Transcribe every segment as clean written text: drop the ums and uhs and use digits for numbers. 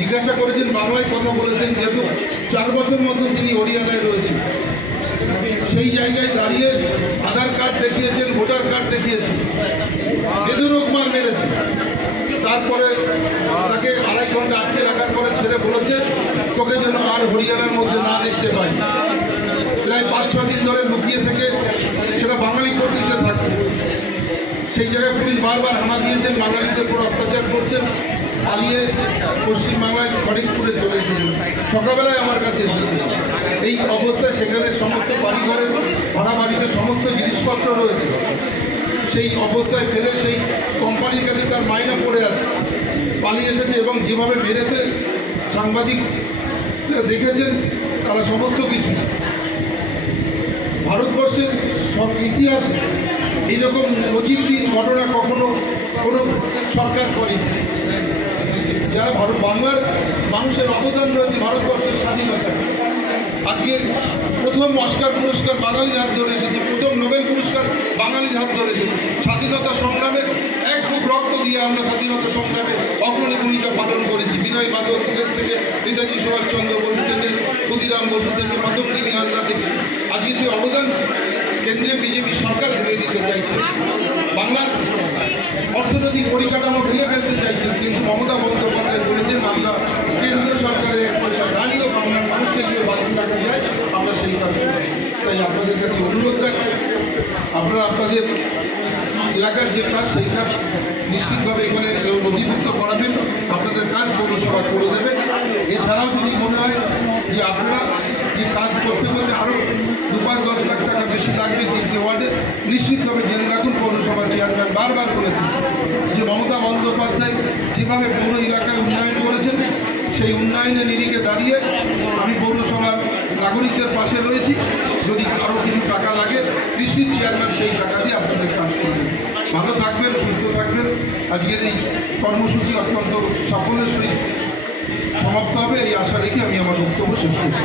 জিজ্ঞাসা করেছেন, বাংলায় কথা বলেছেন, যেহেতু 4 বছর মতো তিনি হরিয়ানায় রয়েছেন, সেই জায়গায় দাঁড়িয়ে আধার কার্ড দেখিয়েছেন, ভোটার কার্ড দেখিয়েছেন, বেদরকমার মেরেছে। তারপরে তাকে 2.5 ঘন্টা আটকে রাখার পরে ছেড়ে বলেছে, তোকে যেন আর হরিয়ানার মধ্যে না দেখতে পাই। প্রায় 5-6 দিন ধরে লুকিয়ে থেকে সেটা বাঙালি কর্তৃত্বে থাকবে। সেই জায়গায় পুলিশ বারবার হানা দিয়েছেন, বাঙালিদের উপর অত্যাচার করছেন। পালিয়ে পশ্চিমবাংলায় খড়গপুরে চলে এসেছেন। সকালবেলায় আমার কাছে এসেছিল। এই অবস্থায় সেখানে সমস্ত বাড়িঘরের ভাড়া বাড়িতে সমস্ত জিনিসপত্র রয়েছে। সেই অবস্থায় ফেলে সেই কোম্পানির কাছে তার মাইনা পড়ে আছে, পালিয়ে এসেছে। এবং যেভাবে মেরেছে সাংবাদিক দেখেছেন, তারা সমস্ত কিছু ভারতবর্ষের সব ইতিহাসে এইরকম নজিরবিহীন ঘটনা কখনো কোনো সরকার করেনি। যারা বাংলার মানুষের অবদান রয়েছে ভারতবর্ষের স্বাধীনতা। আজকে প্রথম অস্কার পুরস্কার বাঙালির হাত ধরে এসেছে, প্রথম নোবেল পুরস্কার বাঙালির হাত ধরে এসেছে। স্বাধীনতা সংগ্রামে এক বুক রক্ত দিয়ে আমরা স্বাধীনতা সংগ্রামে অগ্রণী ভূমিকা পালন করেছি। বিনয় বাদল থেকে নেতাজি সুভাষচন্দ্র বসু থেকে ক্ষুদিরাম বসু থেকে মাতঙ্গিনী হাজরা থেকে আজকে সেই অবদান কেন্দ্রে বিজেপি সরকার ভেঙে দিতে চাইছে। বাংলার অর্থনৈতিক পরিকাঠামো ভেঙে ফেলতে চাইছেন, কিন্তু মমতা বন্দ্যোপাধ্যায় বলেছেন আমরা কেন্দ্রীয় সরকারের 1 পয়সা না নিয়েও বাংলার মানুষকে গিয়ে বাঁচিয়ে রাখা যায়, আমরা সেই কাজ করি। তাই আপনাদের কাছে অনুরোধ রাখছি, আপনারা আপনাদের এলাকার যে কাজ সেই কাজ নিশ্চিতভাবে এখানে নথিভুক্ত করাবেন। আপনাদের কাজ পৌরসভা করে দেবে। এছাড়াও যদি মনে হয় যে আপনারা যে কাজ করতে করতে আরও 2-10 লাখ টাকা বেশি লাগবে 3টে ওয়ার্ডে, নিশ্চিতভাবে জেনে রাখুন পৌরসভার চেয়ারম্যান বারবার বলেছেন যে মমতা বন্দ্যোপাধ্যায় যেভাবে পৌর এলাকায় উন্নয়ন করেছেন, সেই উন্নয়নের নিরিখে দাঁড়িয়ে আমি পৌরসভার নাগরিকদের পাশে রয়েছি। যদি আরও কিছু টাকা লাগে নিশ্চিত চেয়ারম্যান সেই টাকা দিয়ে আপনাদের কাজ করবেন। ভালো থাকবেন, সুস্থ থাকবেন। আজকের এই কর্মসূচি অত্যন্ত সাফল্যের সহিত সমাপ্ত হবে, এই আশা রেখে আমি আমার বক্তব্য শেষ করছি।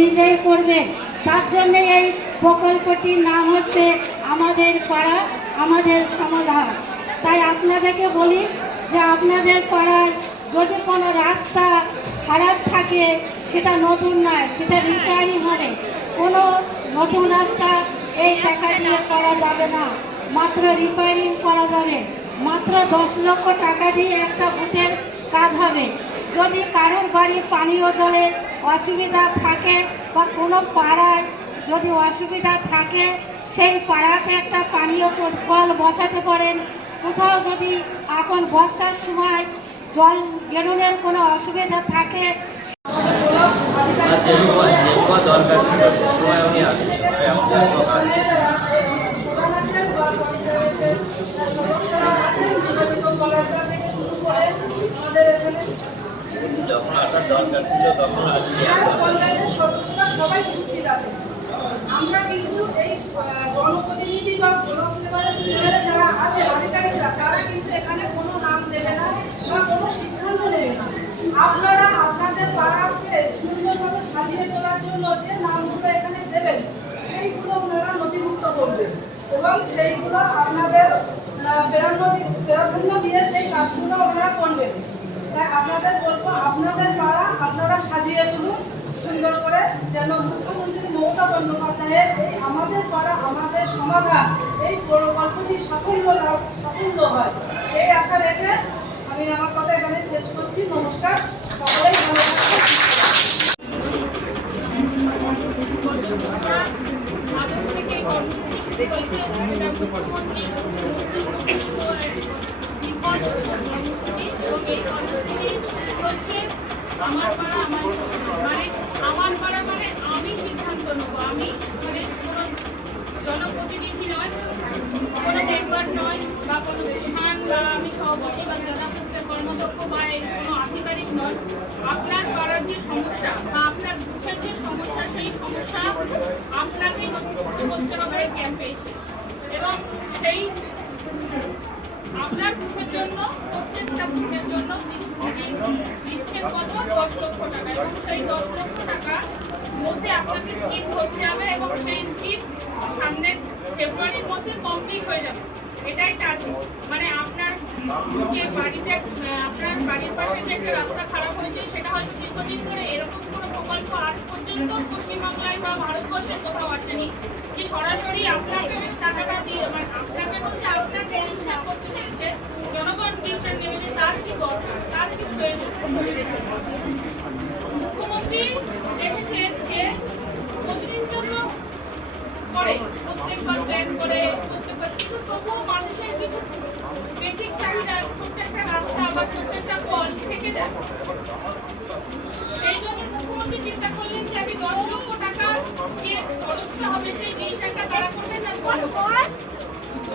নিজেই করবে, তার জন্য এই প্রকল্পটির নাম হচ্ছে আমাদের পাড়া আমাদের সমাধান। তাই আপনাদেরকে বলি যে আপনাদের পাড়ায় যদি কোনো রাস্তা খারাপ থাকে, সেটা নতুন নয়, সেটা রিপেয়ারিং হবে। কোনো নতুন রাস্তা এই টাকা দিয়ে করা যাবে না, মাত্র রিপেয়ারিং করা যাবে। মাত্র 10 লক্ষ টাকা দিয়ে একটা বুথের কাজ হবে। যদি কারোর বাড়ি পানীয় জলের অসুবিধা থাকে বা কোনো পাড়ায় যদি অসুবিধা থাকে, সেই পাড়াতে একটা পানীয় কল বসাতে পারেন। কোথাও যদি এখন বর্ষার সময় জল বেরোনোর কোনো অসুবিধা থাকে, যখন আসার দরকার ছিল তখন আসলে পঞ্চায়েতের সদস্যরা সবাই উপস্থিত আছে। আমরা কিন্তু এই জনপ্রতিনিধি বা যারা আছে অধিকারীরা, তারা কিন্তু এখানে কোনো নাম দেবে না বা কোনো সিদ্ধান্ত নেবে না। আপনারা আপনাদের পাড়াকে সুন্দরভাবে সাজিয়ে তোলার জন্য যে নামগুলো এখানে দেবেন, সেইগুলো ওনারা নথিভুক্ত করবেন এবং সেইগুলো আপনাদের প্রাধান্য দিয়ে সেই কাজগুলো ওনারা করবেন। তাই আপনাদের বলবো, আপনাদের পাড়া আপনারা সাজিয়ে তুলুন সুন্দর করে, যেন মুখ্যমন্ত্রী মমতা বন্দ্যোপাধ্যায়ের এই আমাদের পাড়া আমাদের সমাধান এই প্রকল্পটি সাফল্য হয়, এই আশা রেখে আমি আমার কথা এখানে শেষ করছি। নমস্কার, সকলেই ভালো আমার পাড়া আমার পাড়া মানে আমি সিদ্ধান্ত নেবো। আমি মানে কোনো জনপ্রতিনিধি নয়, কোনো মেম্বার নয় বা কোনো প্রধান বা আমি সভাপতি বা জেলা কর্মদক্ষ বা কোনো আধিকারিক নয়। আপনার পাড়ার যে সমস্যা বা আপনার বুথের যে সমস্যা, সেই সমস্যা আপনাকেই নথিভুক্ত করতে হবে ক্যাম্পে এসে। এবং সেই আপনার বুথের জন্য প্রত্যেকটা বুথের জন্য দিচ্ছেন কত 10 লক্ষ টাকা, এবং সেই 10 লক্ষ টাকা মধ্যে আপনাকে স্কিম করতে হবে এবং সেই স্কিম সামনের ফেব্রুয়ারির মধ্যে কমপ্লিট হয়ে যাবে। এটাই টার্গেট। মানে আপনার যে বাড়িতে আপনার বাড়ির পাশে যে একটা রাস্তা খারাপ হয়েছে সেটা হয়তো দীর্ঘদিন ধরে এরকম কোনো প্রকল্প আজ পর্যন্ত পশ্চিমবাংলায় বা ভারতবর্ষে কোথাও আসেনি যে সরাসরি আপনাকে টাকাটা দিয়ে, মানে আপনাকে বলতে আপনাকে রিকশা করতে দিচ্ছে, জনগণ রিকশা নেবে যে তার কি দরকার, তার কি প্রয়োজন। মুখ্যমন্ত্রী দেখেছেন যে প্রতিদিন জন্য করে প্রত্যেকবার প্ল্যান করে প্রত্যেকবার, কিন্তু তবুও মানুষের কিছু বেসিক চাহিদা, প্রত্যেকটা রাস্তা বা প্রত্যেকটা কল থেকে যায়। সেই জন্য মুখ্যমন্ত্রী চিন্তা করলেন যে আমি 10 লক্ষ টাকা যে খরচ হবে সেই রেজিস্ট্রেশনটা তারা করবেন না,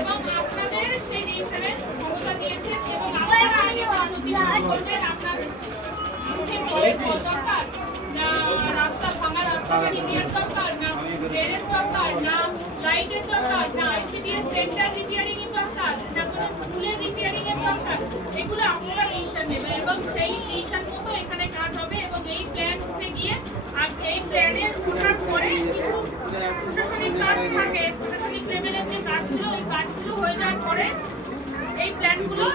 এবং আপনাদের সেই রেজিস্ট্রেশনের ক্ষমতা দিয়েছেন এবং আপনারা আগে করবেন আপনার মুখে জলের কল দরকার না, রাস্তা ভাঙা রাস্তাটা রিপেয়ার দরকার না, ড্রেনের দরকার না, লাইটের দরকার না, আইসিডিএস সেন্টার রিপেয়ারিং এর দরকার না, কোনো স্কুলের রিপেয়ারিং এর দরকার, এগুলো আপনারা রেজিস্ট্রেশন নেবেন এবং সেই রেজিস্ট্রেশন মতো এখানে কাজ হবে। এবং এই প্ল্যান উঠে গিয়ে আর এই প্ল্যানের ওঠার পরে কিছু প্রশাসনিক কাজ থাকে, প্রশাসনিক লেভেলের যে কাজগুলো, ওই কাজগুলো হয়ে যাওয়ার পরে এই প্ল্যানগুলো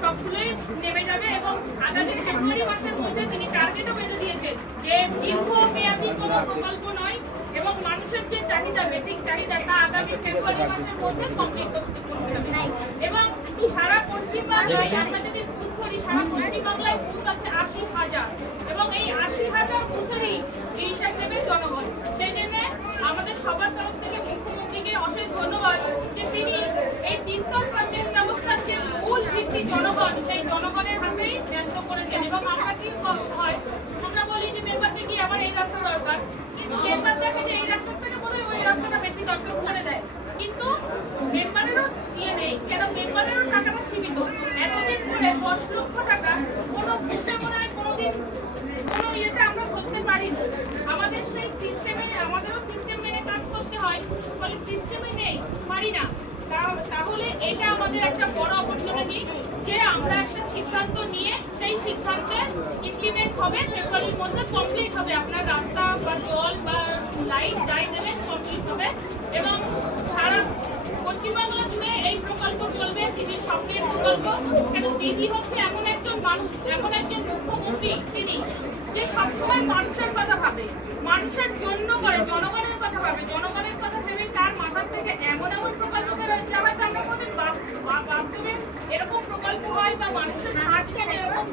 সবগুলোই নেমে যাবে। এবং আগামী ফেব্রুয়ারি মাসের মধ্যে তিনি টার্গেটও বেঁধে দিয়েছেন যে দীর্ঘমেয়াদী কোনো প্রকল্প নয় এবং মানুষের যে চাহিদা, বেসিক চাহিদা, তা আগামী ফেব্রুয়ারি মাসের মধ্যে কমপ্লিট করতে হবে। এবং সারা পশ্চিমবাংলায় আমরা যদি বুথ করি, সারা পশ্চিমবাংলায় বুথ আছে 80,000 এবং এই 80,000 বুথেরই রেজিস্ট্রেশন নেবে জনগণ। সেই জন্য আমাদের সবার তরফ থেকে মুখ্যমন্ত্রীকে অশেষ ধন্যবাদ যে তিনি এই তিনতল পঞ্চায়েত ব্যবস্থার যে মূল ভিত্তি জনগণ, সেই জনগণের হাতেই ন্যস্ত করেছেন। এবং আমরা কি হয়, আমরা বলি যে মেম্বারকে কি আবার এই রাস্তা দরকার, কিন্তু মেম্বার দেখে যে এই রাস্তার থেকে বলে ওই রাস্তাটা বেশি দরকার করে দেয়, কিন্তু মেম্বারেরও নেই কেন, মেম্বারেরও টাকাটা সীমিত। এতদিন ধরে 10 লক্ষ টাকা কোনো বুথে মনে হয় কোনোদিন কোনো ইয়েতে আমরা করতে পারিনি। আমাদের সেই সিস্টেমে, আমাদেরও সিস্টেম মেনে কাজ করতে হয়, ফলে সিস্টেমে নেই, পারি না। তাহলে এটা আমাদের একটা বড় অপরচুনিটি যে আমরা একটা সিদ্ধান্ত নিয়ে সেই সিদ্ধান্তে ইমপ্লিমেন্ট হবে, ফেব্রুয়ারির মধ্যে কমপ্লিট হবে। আপনার রাস্তা বা জল বা লাইট যাই দেবেন কমপ্লিট হবে এবং সারা পশ্চিমবাংলা জুড়ে এই প্রকল্প চলবে। দিদির স্বপ্নের প্রকল্প, কেন দিদি হচ্ছে এমন একজন মানুষ, এমন একজন মুখ্যমন্ত্রী তিনি যে সবসময় মানুষের কথা ভাবে, মানুষের জন্য করে, জনগণের কথা ভাবে, জনগণের কথা ভেবে তার মাথার থেকে এমন এমন প্রকল্প বেরোচ্ছে হয়তো আমরা কোনদিন বাস্তবে এরকম প্রকল্প হয় বা মানুষের সাহায্যে এরকম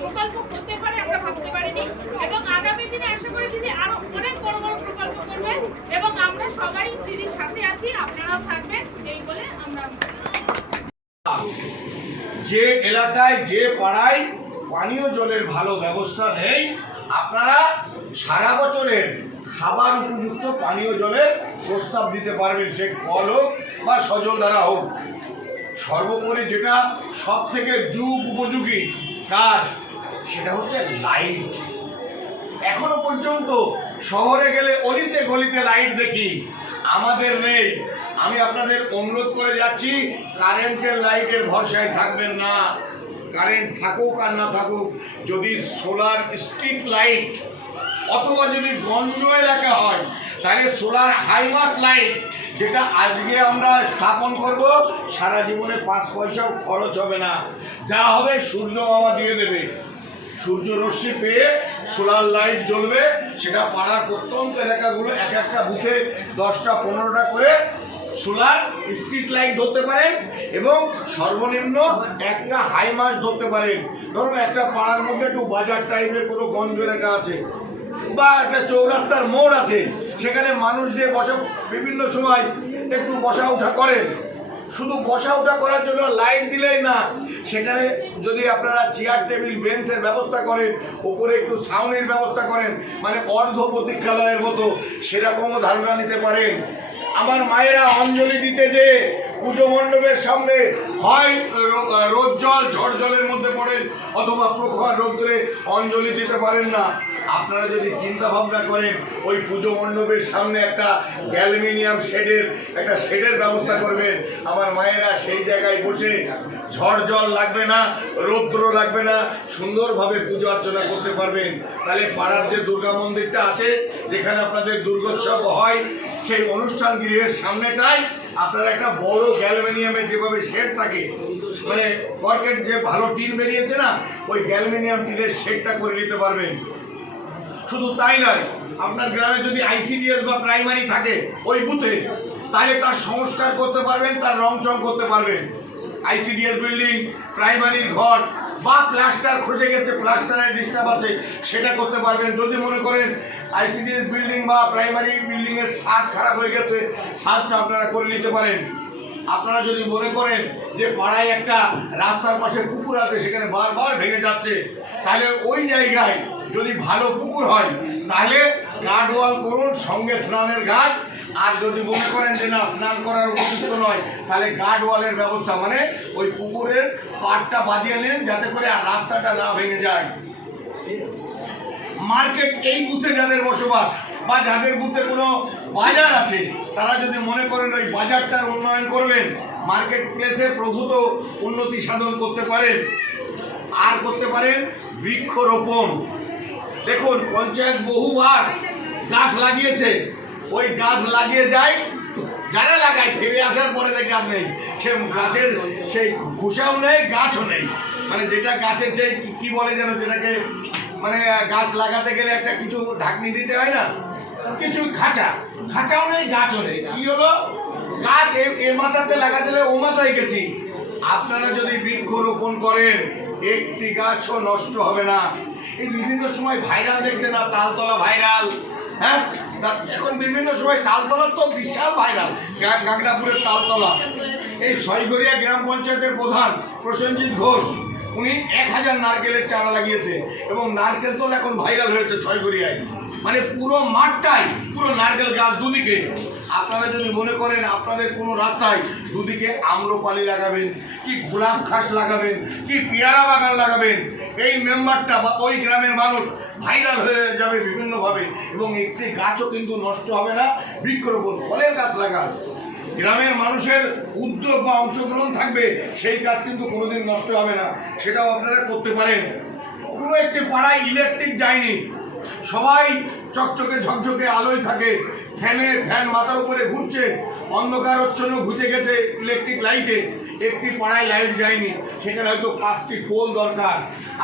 প্রকল্প হতে পারে আমরা ভাবতে পারিনি। এবং আগামী দিনে আশা করি দিদি আরো অনেক বড় বড় প্রকল্প করবেন এবং আমরা সবাই দিদির সাথে আছি, আপনারাও থাকবেন। এই বলে আমরা যে এলাকায়, যে পাড়ায় পানীয় জলের ভালো ব্যবস্থা নেই, আপনারা সারা বছরের খাবার উপযুক্ত পানীয় জলের প্রস্তাব দিতে পারবেন, সে কল হোক বা সজল দ্বারা হোক। সর্বোপরি যেটা সব থেকে যুগ উপযোগী কাজ, সেটা হচ্ছে লাইট। এখনো পর্যন্ত শহরে গেলে অলিতে গলিতে লাইট দেখি, আমাদের নেই। আমি আপনাদের অনুরোধ করে যাচ্ছি, কারেন্টের লাইটের ভরসায় থাকবেন না। কারেন্ট থাকুক আর না থাকুক, যদি সোলার স্ট্রিট লাইট অথবা যদি গঞ্জ এলাকা হয় তাহলে সোলার হাইমাস্ট লাইট, যেটা আজকে আমরা স্থাপন করব, সারা জীবনে 5 পয়সাও খরচ হবে না। যা হবে সূর্য মামা দিয়ে দেবে, সূর্য রশ্মি পেয়ে সোলার লাইট জ্বলবে। সেটা পাড়ার প্রত্যন্ত এলাকাগুলো এক একটা বুথে 10টা 15টা করে সোলার স্ট্রিট লাইট ধরতে পারেন এবং সর্বনিম্ন একটা হাই মাস ধরতে পারেন। ধরুন একটা পাড়ার মধ্যে একটু বাজার টাইপের কোনো গঞ্জ এলাকা আছে বা একটা চৌরাস্তার মোড় আছে, সেখানে মানুষ যে বিভিন্ন সময় একটু বসা উঠা করেন, শুধু বসা উঠা করার জন্য লাইট দিলেই না, সেখানে যদি আপনারা চেয়ার টেবিল বেঞ্চের ব্যবস্থা করেন, ওপরে একটু ছাউনির ব্যবস্থা করেন, মানে অর্ধ প্রতীক্ষালয়ের মতো, সেরকমও ধারণা নিতে পারেন। আমার মায়েরা অঞ্জলি দিতে যে পুজো মণ্ডপের সামনে হয় রোদ জল ঝড় জলের মধ্যে পড়েন অথবা প্রখর রৌদ্রে অঞ্জলি দিতে পারেন না। আপনারা যদি চিন্তা ভাবনা করেন ওই পুজো মণ্ডপের সামনে একটা অ্যালুমিনিয়াম শেডের ব্যবস্থা করবেন, আমার মায়েরা সেই জায়গায় বসে ঝড় জল লাগবে না, রৌদ্র লাগবে না, সুন্দরভাবে পুজো অর্চনা করতে পারবেন। তাহলে পাড়ার যে দুর্গা মন্দিরটা আছে, যেখানে আপনাদের দুর্গোৎসব হয়, সেই অনুষ্ঠান গৃহের সামনেটাই আপনারা একটা বড় অ্যালুমিনিয়ামের যেভাবে শেড থাকে, মানে কর্কেট যে ভালো টিন বেরিয়েছে না, ওই অ্যালুমিনিয়াম টিনের শেডটা করে নিতে পারবেন। শুধু তাই নয়, আপনার গ্রামে যদি আইসিডিএস বা প্রাইমারি থাকে ওই বুথে, তাহলে তার সংস্কার করতে পারবেন, তার রং চং করতে পারবেন। আইসিডিএস বিল্ডিং, প্রাইমারির ঘর বা প্লাস্টার খসে গেছে, প্লাস্টারের ডিস্টার্ব আছে, সেটা করতে পারবেন। যদি মনে করেন আইসিডিএস বিল্ডিং বা প্রাইমারি বিল্ডিংয়ের ছাদ খারাপ হয়ে গেছে, ছাদটা আপনারা করে নিতে পারেন। আপনারা যদি মনে করেন যে পাড়ায় একটা রাস্তার পাশে পুকুর আছে, সেখানে বারবার ভেঙে যাচ্ছে, তাহলে ওই জায়গায় যদি ভালো পুকুর হয় তাহলে গার্ড ওয়াল করুন, সঙ্গে স্নানের ঘাট। আর যদি মনে করেন যে না, স্নান করার উপযুক্ত নয়, তাহলে গার্ড ওয়ালের ব্যবস্থা, মানে ওই পুকুরের পাড়টা বাঁধিয়ে নেন যাতে করে আর রাস্তাটা না ভেঙে যায়। মার্কেট, এই বুথে যাদের বসবাস বা যাদের বুথে কোনো বাজার আছে, তারা যদি মনে করেন ওই বাজারটার উন্নয়ন করবেন, মার্কেট প্লেসে প্রভূত উন্নতি সাধন করতে পারেন। আর করতে পারেন বৃক্ষরোপণ। দেখুন, পঞ্চায়েত বহুবার গাছ লাগিয়েছে, ওই গাছ লাগিয়ে যায়, যারা লাগায় ফিরে আসার পরে দেখে আর নেই, সে গাছের সেই খোসাও নেই, গাছও নেই। মানে যেটা গাছের সেই কি বলে যেন, যেটাকে মানে গাছ লাগাতে গেলে একটা কিছু ঢাকনি দিতে হয় না, কিছু খাঁচাও নেই, গাছও নেই। কি হলো, গাছ এ মাথাতে লাগা দিলে ও মাথায় গেছি। আপনারা যদি বৃক্ষরোপণ করেন, একটি গাছও নষ্ট হবে না। এই বিভিন্ন সময় ভাইরাল দেখছে না, তালতলা ভাইরাল, হ্যাঁ, এখন বিভিন্ন সময় তালতলা তো বিশাল ভাইরাল, গাংনাপুরের তালতলা। এই ছয়ঘরিয়া গ্রাম পঞ্চায়েতের প্রধান প্রসেনজিৎ ঘোষ, উনি 1000 নারকেলের চারা লাগিয়েছে এবং নারকেল তো এখন ভাইরাল হয়েছে ছয়ঘরিয়ায়। মানে পুরো মাঠটাই পুরো নারকেল গাছ দুদিকে। আপনারা যদি মনে করেন আপনাদের কোনো রাস্তায় দুদিকে আম্রপালি লাগাবেন, কি গোলাপ ঘাস লাগাবেন, কি পেয়ারা বাগান লাগাবেন, এই মেম্বারটা বা ওই গ্রামের মানুষ ভাইরাল হয়ে যাবে বিভিন্নভাবে, এবং একটি গাছও কিন্তু নষ্ট হবে না। বৃক্ষরোপণ, ফলের গাছ লাগান, গ্রামের মানুষের উদ্যোগ বা অংশগ্রহণ থাকবে, সেই কাজ কিন্তু কোনোদিন নষ্ট হবে না। সেটাও আপনারা করতে পারেন। কোনো একটি পাড়ায় ইলেকট্রিক যায়নি, সবাই চকচকে ঝকঝকে আলোয় থাকে, ফ্যান মাথার উপরে ঘুরছে, অন্ধকারচ্ছন্ন ঘুচে গেছে ইলেকট্রিক লাইটে, একটি পাড়ায় লাইট যায়নি, সেখানে হয়তো 5টি পোল দরকার।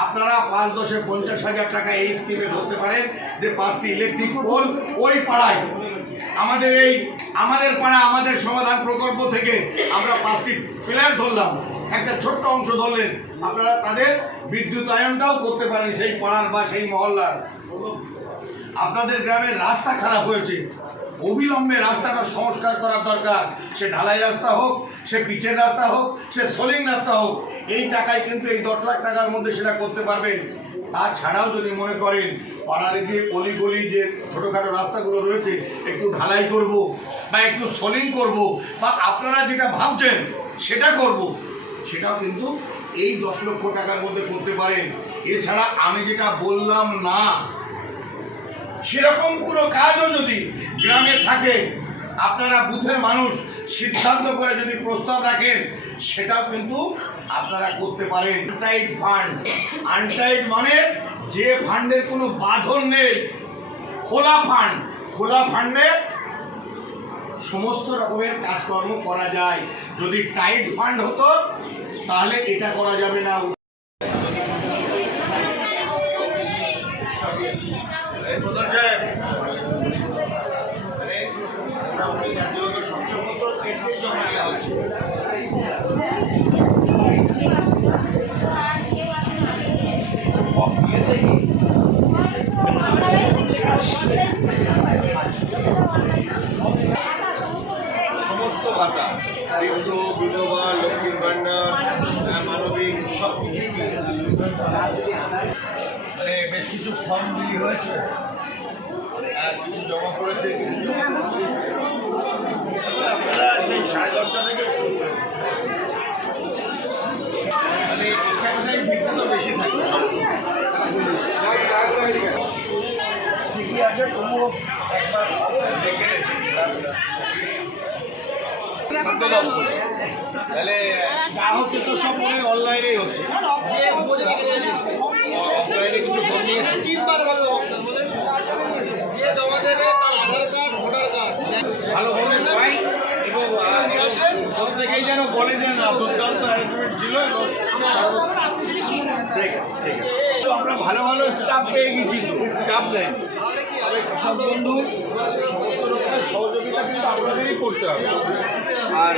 আপনারা 5, 10, 50,000 টাকা এই স্কিমে ধরতে পারেন যে 5টি ইলেকট্রিক পোল ওই পাড়ায়। আমাদের পাড়া আমাদের সমাধান প্রকল্প থেকে আমরা 5টি পিলার ধরলাম, একটা ছোট্ট অংশ ধরলেন, আপনারা তাদের বিদ্যুতায়নটাও করতে পারেন সেই পাড়ার বা সেই মহল্লার। আপনাদের গ্রামের রাস্তা খারাপ হয়েছে, অবিলম্বে রাস্তাটা সংস্কার করার দরকার। সে ঢালাই রাস্তা হোক, সে পিচের রাস্তা হোক, সে সোলিং রাস্তা হোক, এই টাকায় কিন্তু এই 10 লাখ টাকার মধ্যে সেটা করতে পারবেন। তাছাড়াও যদি মনে করেন পাড়ার যে অলিগলি যে ছোটোখাটো রাস্তাগুলো রয়েছে একটু ঢালাই করব বা একটু সোলিং করব, বা আপনারা যেটা ভাবছেন সেটা করব, সেটাও কিন্তু এই 10 লক্ষ টাকার মধ্যে করতে পারেন। এছাড়া আমি যেটা বললাম না, সেরকম কোনো কাজও যদি গ্রামে থাকে, আপনারা বুথের মানুষ সিদ্ধান্ত করে যদি প্রস্তাব রাখেন, সেটাও কিন্তু আপনারা করতে পারেন। আনটাইড ফান্ড, আনটাইড মানে যে ফান্ডের কোনো বাঁধন নেই, খোলা ফান্ড। খোলা ফান্ডে সমস্ত রকমের কাজকর্ম করা যায়। যদি টাইট ফান্ড হতো তাহলে এটা করা যাবে না। সমস্ত ভাতা, বৃদ্ধ, বিধবা, লক্ষ্মীর ভাণ্ডার, মানবিক, সব কিছুই মানে বেশ কিছু ফর্ম বিলি হয়েছে, কিছু জমা পড়েছে, কিছু জমা পড়ছে। আপনারা সেই 10:30 থেকে শুরু করেছে, মানে এখানটাই ভিড়টা বেশি থাকে। ঠিকই আছে, তবুও একবার দেখে তাহলে যা হচ্ছে তো সব মনে অনলাইনেই হচ্ছে। অফলাইনে কিছু ফর্ম নিয়েছে, ভালোভাবে পাই এবং অনেকেই যেন বলে যে না দুর্দান্ত অ্যারেঞ্জমেন্ট ছিল এবং ঠিক আছে ঠিক আছে। তো আমরা ভালো ভালো স্টাফ পেয়ে গেছি, তো চাপ নেই। তবে কৃষক বন্ধু সমস্ত রকমের সহযোগিতা কিন্তু আপনাদেরই করতে হবে। আর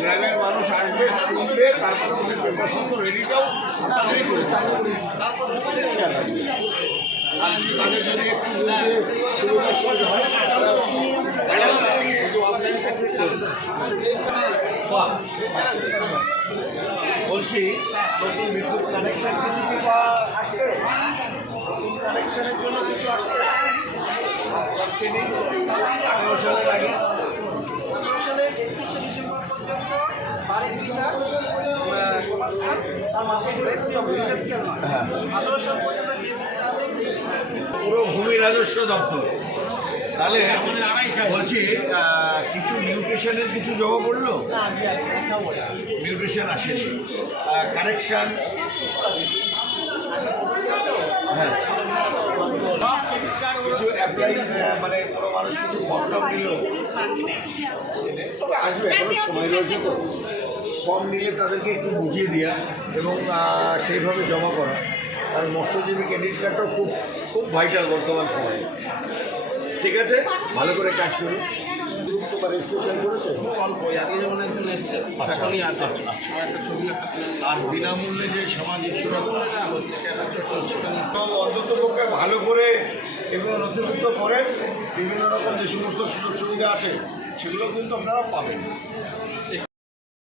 গ্রামের মানুষ আসবে, শুনবে, তারপর ওদের পেপারপত্র রেডিটাও আপনাদেরই করতে হবে। তারপর খেয়াল রাখবে। আর তাদের যদি একটু সুবিধার সুবিধা হয় বাহ। বলছি নতুন বিদ্যুৎ কানেকশন কিছু কি আসছে? নতুন কানেকশনের জন্য কিছু আসছে? সাবসিডি 18 সালের আগে সালের 31শে ডিসেম্বর পর্যন্ত বাড়ি দুইটা কমার্শিয়াল তার মাধ্যমে রেজিস্ট্রি হবে ইন্ডাস্ট্রিয়াল নয়। 18 সাল পর্যন্ত পুরো ভূমি রাজস্ব দপ্তর। তাহলে বলছি কিছু নিউট্রিশনের কিছু জমা পড়লো? নিউট্রিশন আসেনি। কানেকশান হ্যাঁ কিছু অ্যাপ্লাই মানে কোনো মানুষ কিছু ফর্ম নিল তবে আসবে, এখনো সময় রয়েছে তো। ফর্ম নিলে তাদেরকে একটু বুঝিয়ে দেওয়া এবং সেইভাবে জমা করা। আর মৎস্যজীবী ক্রেডিট কার্ডটাও খুব খুব ভাইটাল বর্তমান সময়ে। ঠিক আছে, ভালো করে কাজ করুন। রেজিস্ট্রেশন করেছে অল্প, আগে যেমন একজন এসছে এখনই আছে। আর বিনামূল্যে যে সামাজিক সুরক্ষা তো অন্তত পক্ষে ভালো করে এগুলো নথিভুক্ত করেন। বিভিন্ন রকম যে সমস্ত সুযোগ সুবিধা আছে সেগুলো কিন্তু আপনারা পাবেন।